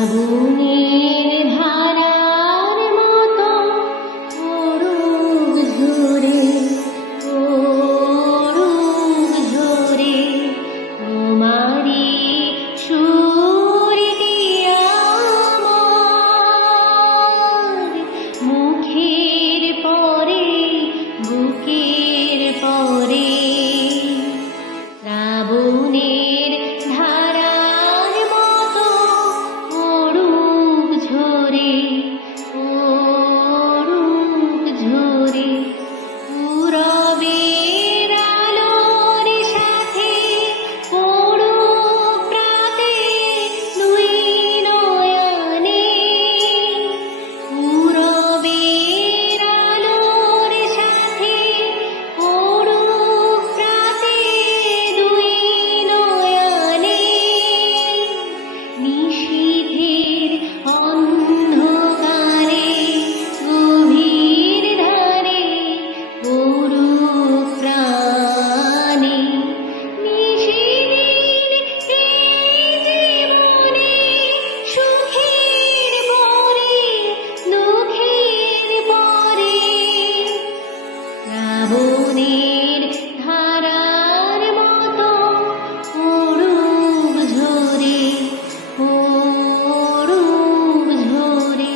শ্রাবণের ধারার মতো অরুণ ঝরে, অরুণ ঝরে তোমারি সুরটি আমার মুখের পরে, বুকের পরে। শ্রাবণের ধারার মতো অরূপ ঝরে, অরূপ ঝরে পূরবের আলোর সাথে পড়ুক প্রাতে দুই নয়নে। পূরবের আলোর সাথে পড়ুক প্রাতে দুই নয়নে। নিশীথের অন্ধকারে গভীর ধারে পড়ুক প্রাণে। নিশিদিন এই জীবনে সুখের পরে, দুঃখের পরে। শ্রাবণের ধারার মতো অরূপ ঝরে, অরূপ ঝরে।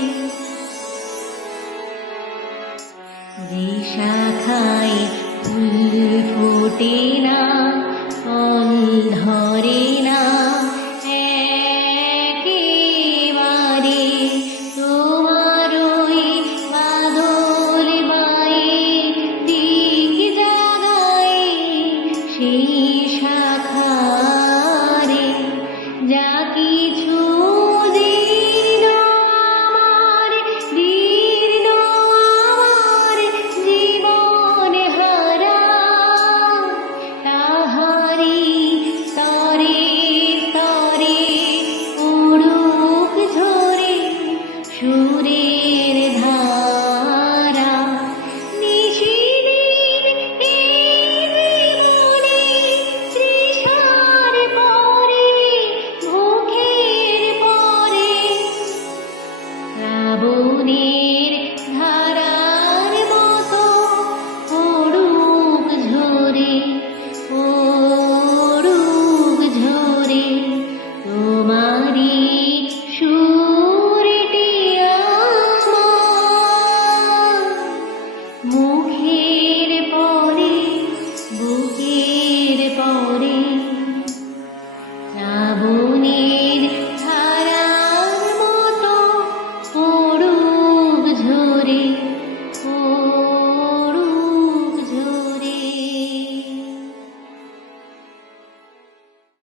যে শাখায় ফুল ফোটে না, ফল ধরে না একেবারে, তোমার ওই বাদল বায়ে দিক জাগায় সেই শাখারে। যা কিছু